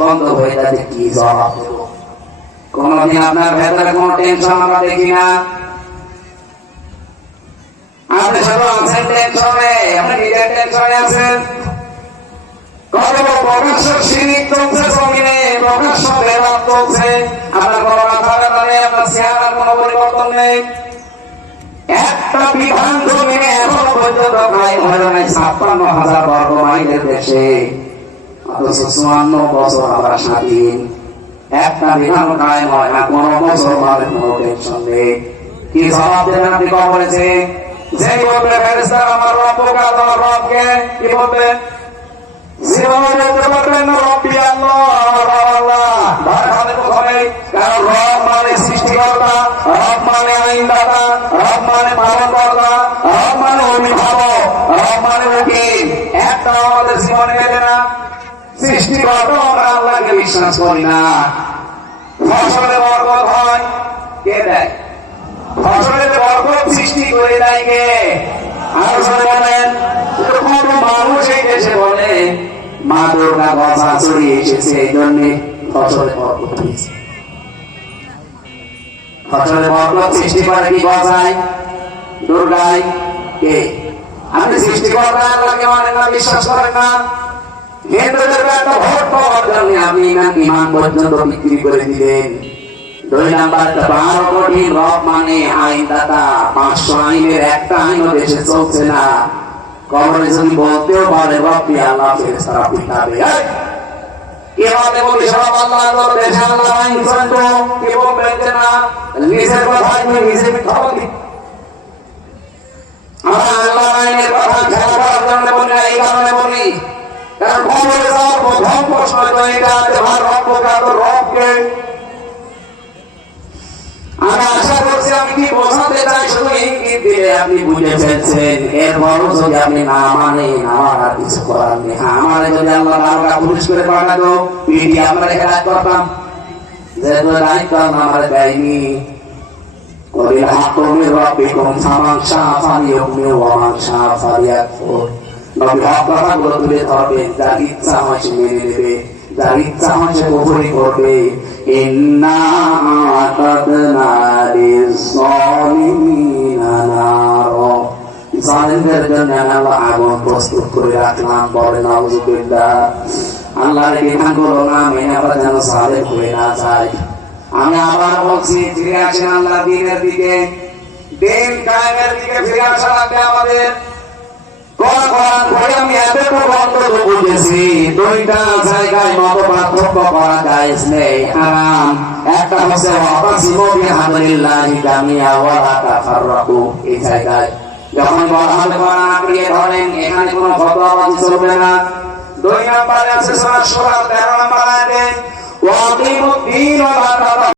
বন্ধ হয়ে যাচ্ছে, কি জবাব দেব? কোনদিন আপনার ভেতরে কোন টেনশন আমরা দেখি না। আপনি শুধু আছেন টেনশনে, আপনি নিজের টেনশনে আছেন। কত প্রকাশ্য শিরিক চলছে জমিনে, প্রকাশ্য বেদাত চলছে, আপনার কোনো মাথা ব্যথা নেই, আপনার চেহারার কোনো পরিবর্তন নেই। একটা বিধান জমিনে এখনো পর্যন্ত কায়েম হল নাই ৫৬,০০০ বর্গ মাইলের দেশে, অথচ ৫৪ বছর আমরা স্বাধীন। একটা বিধান কায়েম হয় না, কোনো মুসলমানের কোনো টেনশন নেই। কি জবাব দেবেন আপনি কবরে? যে বলবে ফেরেশতা আমার রব, আমার রবকে কি বলবে? জীবনে বলতে পারবেন না রব্বি আল্লাহ। কারণ রব মানে সৃষ্টিকর্তা, রব মানে আইনদাতা, রব মানে পালনকর্তা, রব মানে অভিভাবক, রব মানে উকিল। একটা আমাদের জীবনে মেলে না। সৃষ্টিকর্তা আমরা আল্লাহকে বিশ্বাস করি না। ফসলে বরকত হয় কে দেয়? ফসলের বরকত সৃষ্টি করে দেয় কে? আরো বলেন, কত মানুষ এই দেশে বলে মা দুর্গা গজা চড়িয়ে এসেছে, এই জন্য ফসলে বরকত হয়েছে। ফসলে বরকত সৃষ্টি করে কি গজায়, দুর্গায়? কে? আপনি সৃষ্টিকর্তা আল্লাহকে মানেন না, বিশ্বাস করেন না। হিন্দুদের একটা ভোট পাওয়ার জন্য আপনি ইমান পর্যন্ত বিক্রি করে দিলেন। ২ নাম্বার ১২ কোটি রব মানে আইনদাতা, ৫০০ আইনের একটা আইনও দেশে চলছে না। কবরে যদি বলতেও পারে রব্বি আল্লাহ, ফেরেশতারা পিটাবে। কিভাবে বলি সব আল্লাহ দেশে আল্লাহ আইন চলতো, কে বলবেন যে না নিজের কথাই নিজে মিথ্যাবাদী। আমরা আল্লাহ আইনের কথা খেলা করার জন্য বলি না, এই কারণে বলি কারণ কবরে যাওয়ার প্রথম প্রশ্ন এটা তোমার রবকে। আমি আশা করছি আমি কি বোঝাতে চাই শুধু ইঙ্গিত দিলে আপনি বুঝে ফেলছেন। এরপরও যদি আপনি না মানেন আমার আর কিছু করার নেই। আমার যদি আল্লাহ বারোটা পুলিশ করে পাঠাতো, পিঠি আমরা হেরাত করতাম, যেহেতু দায়িত্ব আমার দেয়নি। কবির হাক্কুমির রাব্বিকুম ফামান শাআ ফালিউমিন ওয়া মান শাআ ফালিয়াকফুর। নবী হক কথাগুলো তুলে ধরবেন, যার ইচ্ছা হয় সে মেনে নেবে, যার ইচ্ছা হয় সে কুফরি করবে। ইন্না আ'তাদনা লিয-যালিমিনা নার, জালিমদের জন্য আল্লাহ আগুন প্রস্তুত করে রাখলাম। বলেন নাউযুবিল্লাহ। আল্লাহর বিধানগুলো না মেনে আমরা যেন জালিম হয়ে না যাই। আমি আবার বলছি, ফিরে আসেন আল্লাহ দ্বীনের দিকে, দিন কায়েমের দিকে ফিরে আসা লাগবে আমাদের। আমি এতটুকু অন্তত বুঝেছি, 2টা জায়গায় মত পার্থক্য করা জায়েজ নেই, হারাম। একটা হচ্ছে ওয়াতাসিমু বিহাবলিল্লাহি জামিআ ওয়া লা তাফাররাকু। এই জায়গায় যখন বলা হবে কোরআন আঁকড়িয়ে ধরেন, এখানে কোনো ফতোয়াবাজি চলবে না। 2 নম্বরে আছে সূরা শূরা 13 নম্বর আয়াতে ওয়াকিমুদ্দীন ওয়া লা